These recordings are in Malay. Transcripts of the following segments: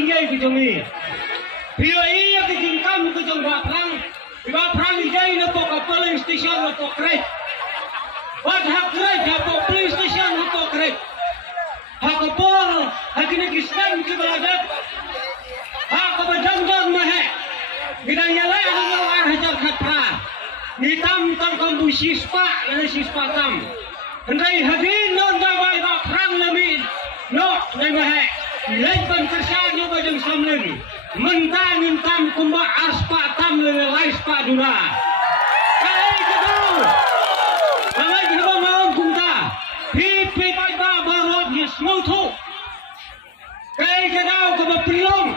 tinggi ke jami. Bila ia ke jingkam ke jang perang ijai na to polling station na to krek. Wat hak krek apa police station na to krek. Hak por hak ni kistan ke beladat. Hak bajang mah. Bidangnya lah ada hajar khatra. Nitam tam sispa ada sispa tam. Hendai hadin non dabai ba perang namin. No, nai mah. Lai ban kerja nyo bajang samlen. Mentang tam kumba aspa tam le lai spa duna. Kai kedau. Ramai kedau mau kumta. Pi ba barot ni smoto. Kai kedau ke bapilong.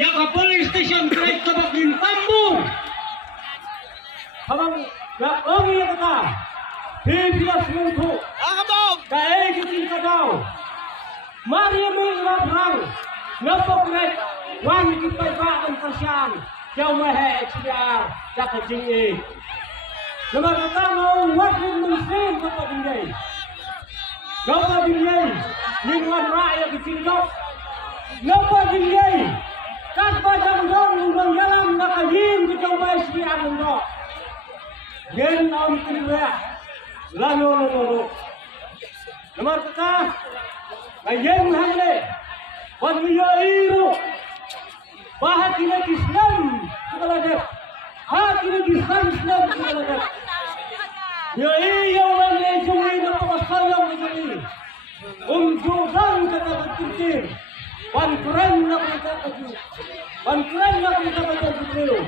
Ya ke police station kai ke bakin tambu. Abang ya ongi kata. Pi smoto. Abang. Kai kedau. Mari mengabrang, ngapok nek, wan kita bahan kasihan, jauh mahal dia, tak kecil. Nama kita mau wakil muslim kata binjai, kata binjai, lingkungan rakyat kecil jauh, kata binjai, kat bajang dong dalam nak kajim kecil bahas dia dong, gen am kedua, lalu, nama kita. Ayam hangle, wajibnya bahat ini Islam kita lakukan, hak ini Islam kita lakukan. Ya orang yang cuma nak pasal ini, jualan kata betul, bantuan nak kita betul, bantuan nak kita betul.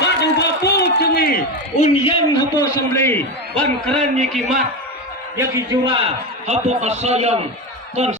Madang bapu cumi, unyan habo sembeli, bantuan yang kimat. Yaki jura hapo kasayang